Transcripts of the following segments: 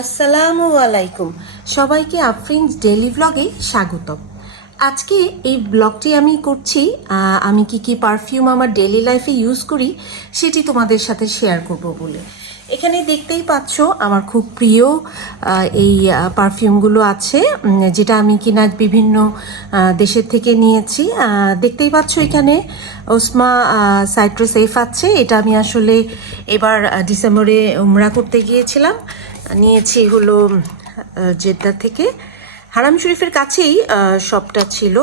আসসালামু আলাইকুম। সবাইকে আফ্রিন্স ডেলি ব্লগে স্বাগতম। আজকে এই ব্লগটি আমি করছি আমি কি কি পারফিউম আমার ডেলি লাইফে ইউজ করি সেটি তোমাদের সাথে শেয়ার করব বলে। এখানে দেখতেই পাচ্ছ আমার খুব প্রিয় এই পারফিউমগুলো আছে যেটা আমি কিনা বিভিন্ন দেশের থেকে নিয়েছি। দেখতেই পাচ্ছ এখানে ওসমা সাইট্রাস এফ আছে এটা আমি আসলে এবার ডিসেম্বরে উমরা করতে গিয়েছিলাম। নিয়েছি হলো জেদ্দা থেকে। হারাম শরীফের কাছেই শপটা ছিল।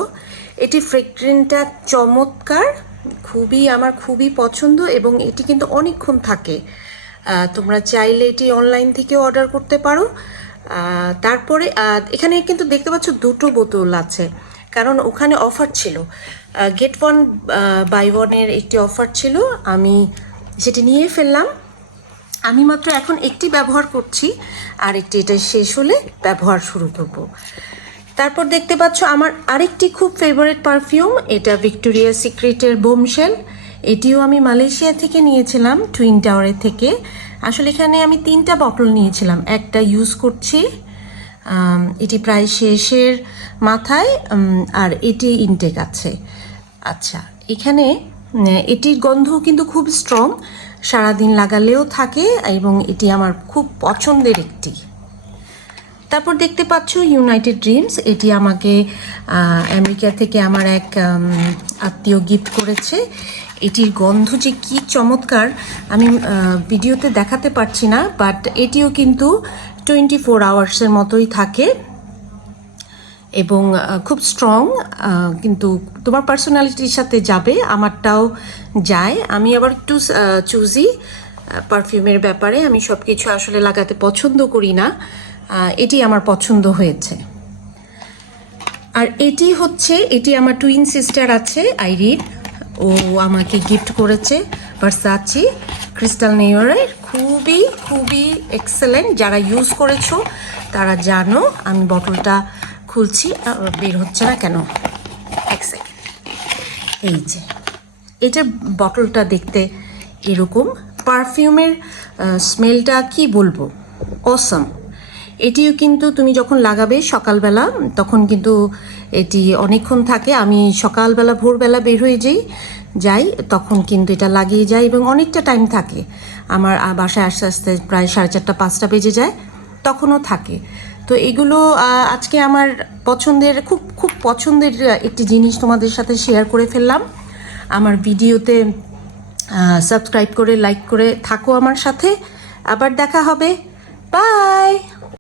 এটি ফ্রেগ্রেন্টটা চমৎকার, খুবই আমার খুবই পছন্দ এবং এটি কিন্তু অনেকক্ষণ থাকে। তোমরা চাইলে এটি অনলাইন থেকে অর্ডার করতে পারো। তারপরে এখানে কিন্তু দেখতে পাচ্ছ দুটো বোতল আছে, কারণ ওখানে অফার ছিল। গেট ওয়ান বাই ওয়ানের একটি অফার ছিল, আমি সেটি নিয়ে ফেললাম। আমি মাত্র এখন একটি ব্যবহার করছি। আর একটি এটা শেষ হলে ব্যবহার শুরু করব। তারপর দেখতে পাচ্ছ আমার আরেকটি খুব ফেভারেট পারফিউম এটা ভিক্টোরিয়া সিক্রেটের বোমশেল এটিও আমি মালয়েশিয়া থেকে নিয়েছিলাম টুইন টাওয়ারের থেকে। আসলে এখানে আমি তিনটা বটল নিয়েছিলাম, একটা ইউজ করছি এটি প্রায় শেষের মাথায় আর এটি ইনটেক আছে। আচ্ছা এখানে, এটির গন্ধ কিন্তু খুব স্ট্রং সারাদিন লাগালেও থাকে এবং এটি আমার খুব পছন্দের একটি। তারপর দেখতে পাচ্ছ ইউনাইটেড ড্রিমস এটি আমাকে আমেরিকা থেকে আমার এক আত্মীয় গিফট করেছে। এটির গন্ধ যে কি চমৎকার, আমি ভিডিওতে দেখাতে পারছি না বাট এটিও কিন্তু টোয়েন্টি ফোর আওয়ার্সের মতোই থাকে। এবং খুব স্ট্রং কিন্তু তোমার পার্সোনালিটির সাথে যাবে, আমারটাও যায়। আমি আবার একটু চুজি পারফিউমের ব্যাপারে আমি সব কিছু আসলে লাগাতে পছন্দ করি না। এটি আমার পছন্দ হয়েছে। আর এটি হচ্ছে, এটি আমার টুইন সিস্টার আছে আইরিন ও আমাকে গিফট করেছে ভার্সাচি ক্রিস্টাল নেওয়ারের খুবই খুবই এক্সেলেন্ট যারা ইউজ করেছ, তারা জানো, আমি বটলটা খুলছি বের হচ্ছে না কেন? এক সেকেন্ড এই যে, এটার বটলটা দেখতে এরকম। পারফিউমের স্মেলটা কি বলব? অসম এটিও কিন্তু তুমি যখন লাগাবে সকালবেলা, তখন কিন্তু এটি অনেকক্ষণ থাকে। আমি সকালবেলা, ভোরবেলা বের হয়ে যাই যাই, তখন কিন্তু এটা লাগিয়ে যায় এবং অনেকটা টাইম থাকে। আমার বাসায় আস্তে আস্তে প্রায় সাড়ে চারটা, পাঁচটা বেজে যায়, তখনও থাকে। তো এগুলো আজকে আমার পছন্দের, খুব খুব পছন্দের একটি জিনিস তোমাদের সাথে শেয়ার করে ফেললাম। আমার ভিডিওতে সাবস্ক্রাইব করে লাইক করে থাকো আমার সাথে। আবার দেখা হবে। বাই